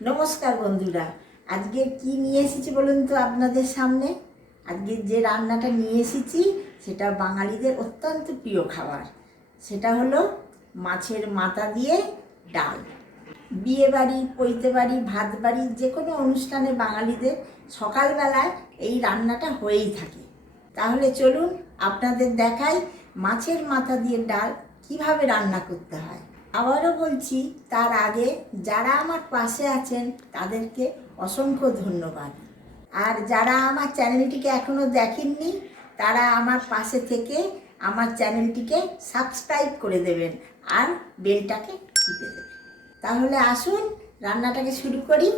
নমস্কার বন্ধুরা, আজকে কি নিয়ে এসেছি বলুন তো আপনাদের সামনে। আজকে যে রান্নাটা নিয়ে এসেছি সেটা বাঙালিদের অত্যন্ত প্রিয় খাবার। সেটা হলো মাছের মাথা দিয়ে ডাল। বিয়ে বাড়ি, পৈতে বাড়ি, ভাত বাড়ি, যে কোনো অনুষ্ঠানে বাঙালিদের সকালবেলায় এই রান্নাটা হয়েই থাকে। তাহলে চলুন আপনাদের দেখাই মাছের মাথা দিয়ে ডাল কিভাবে রান্না করতে হয়। আবারও বলছি, তার আগে যারা আমার পাশে আছেন তাদেরকে অসংখ্য ধন্যবাদ। আর যারা আমার চ্যানেলটিকে এখনও দেখেননি তারা আমার পাশে থেকে আমার চ্যানেলটিকে সাবস্ক্রাইব করে দেবেন আর বেলটাকে টিপে দেবেন। তাহলে আসুন রান্নাটাকে শুরু করি।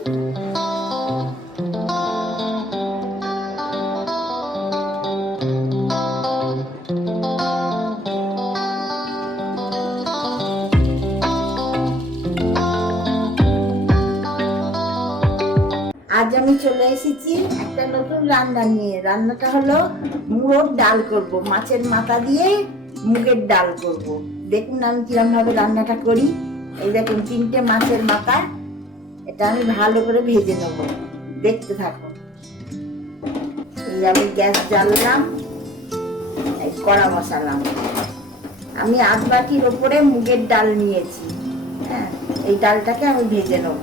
আজ আমি চলে এসেছি একটা নতুন রান্না নিয়ে। রান্নাটা হলো মুগের ডাল করব, মাছের মাথা দিয়ে মুগের ডাল করব। দেখুন আমি কিরম ভাবে রান্নাটা করি। এই দেখুন 3টে মাছের মাথা, এটা আমি ভালো করে ভেজে নেব, দেখতে থাকুন। এই আমি গ্যাস জ্বাললাম, এই কড়া বসালাম। আমি 1 বাটির ওপরে মুগের ডাল নিয়েছি। হ্যাঁ, এই ডালটাকে আমি ভেজে নেব।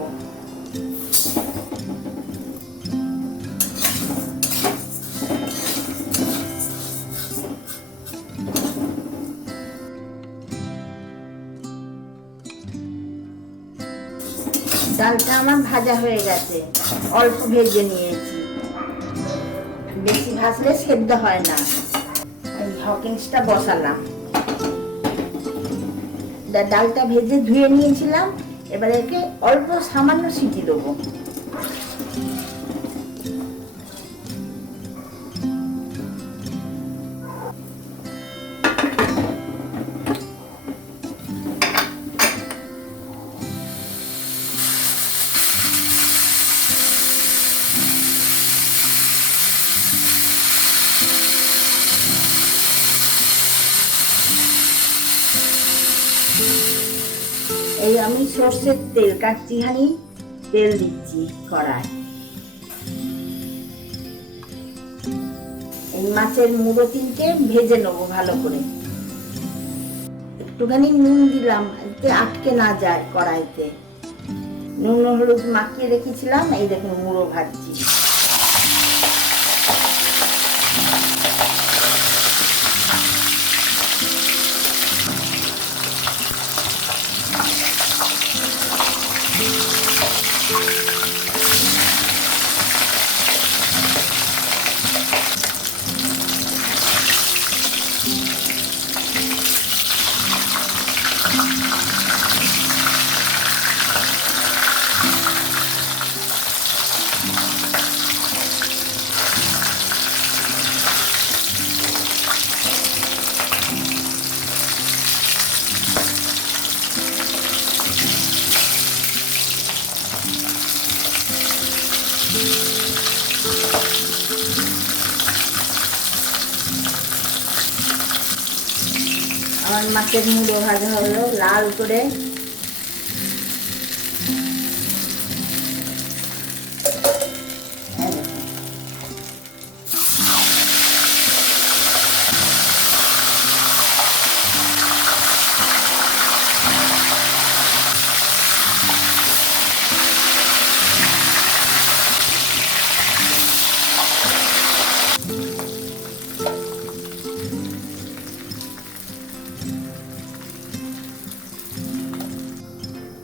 ডালটা আমার ভাজা হয়ে গেছে, অল্প ভেজে নিয়েছি, বেশি ভাজলে সেদ্ধ হয় না। এই হকিংসটা বসালাম, ডালটা ভেজে ধুয়ে নিয়েছিলাম। এবার একে অল্প সামান্য সিটি দেবো। এই আমি সর্ষের তেল, কাচ্চিখানি তেল দিচ্ছি কড়ায়। এই মাছের মুড়ো 3টে ভেজে নেবো ভালো করে। একটুখানি নুন দিলাম যাতে আটকে না যায় কড়াইতে। নুন হলুদ মাখিয়ে রেখেছিলাম। এই দেখুন মুড়ো ভাজছি। আমার মাছের মুড়ো ভাজা হলো লাল করে।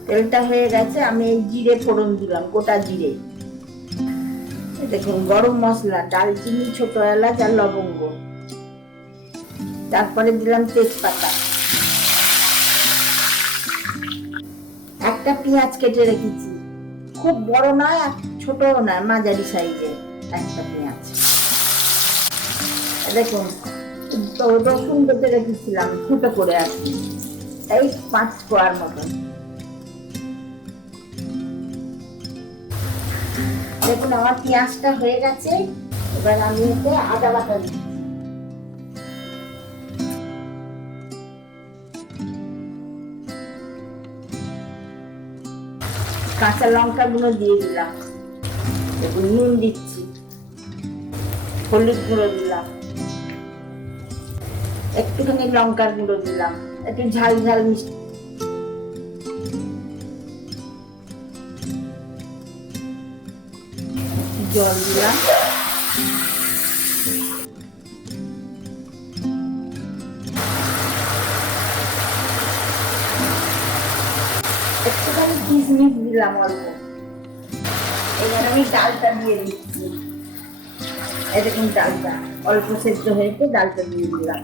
তেলটা হয়ে গেছে, আমি এই জিরে ফোড়ন দিলাম, গোটা জিরে। দেখুন গরম মশলা, দারচিনি, ছোট এলাচ আর লবঙ্গ। তারপরে দিলাম তেজপাতা। একটা পেঁয়াজ কেটে রেখেছি, খুব বড় নয় আর ছোটও নয়, মাঝারি সাইজের একটা পেঁয়াজ। দেখুন রসুন কেটে রেখেছিলাম ফুটো করে, আর এই 5 কোয়ার মতন। দেখুন আমার পেঁয়াজটা হয়ে গেছে। এবার আমি এতে আদা বাটা দিচ্ছি। কাঁচা লঙ্কাগুলো দিয়ে দিলাম, একটু নুন দিচ্ছি, হলুদ গুঁড়ো দিলাম, একটুখানি লঙ্কার গুঁড়ো দিলাম, একটু ঝাল ঝাল মিষ্টি, জল দিলাম, একটুখানি কিশমিশ দিলাম অল্প। এবার আমি ডালটা দিয়ে দিচ্ছি। এই দেখুন ডালটা অল্প সেদ্ধ হয়েছে, ডালটা দিয়ে দিলাম।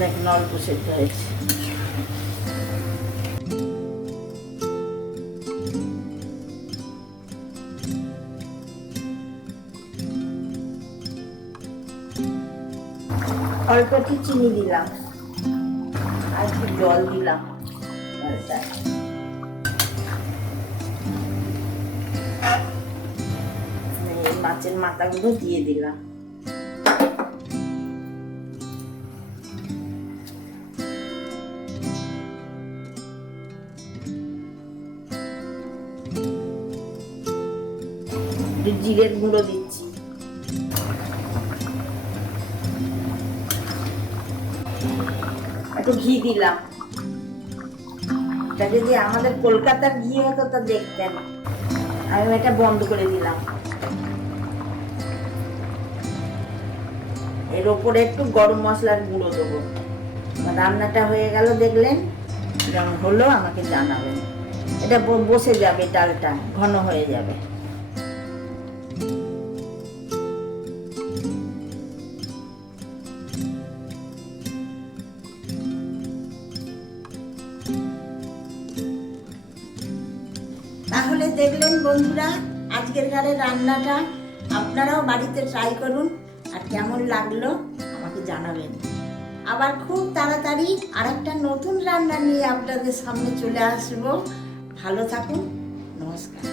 দেখুন অল্প সেদ্ধ হয়েছে। অল্প একটু চিনি দিলাম আর একটু জল দিলাম। মাছের মাথাগুলো দিয়ে দিলাম। জিরের গুঁড়ো দিচ্ছি, একটু ঘি দিলাম। এটা যদি আমাদের কলকাতার ঘি হতো তা দেখতেন। আমি এটা বন্ধ করে দিলাম। এর ওপরে একটু গরম মশলার গুঁড়ো দেবো। রান্নাটা হয়ে গেল, দেখলেন যেমন হলো আমাকে জানাবেন। এটা বসে যাবে, ডালটা ঘন হয়ে যাবে। তাহলে দেখলেন বন্ধুরা, আজকের গানের রান্নাটা আপনারাও বাড়িতে ট্রাই করুন, আর কেমন লাগলো আমাকে জানাবেন। আবার খুব তাড়াতাড়ি আরেকটা নতুন রান্না নিয়ে আপনাদের সামনে চলে আসবো। ভালো থাকুন, নমস্কার।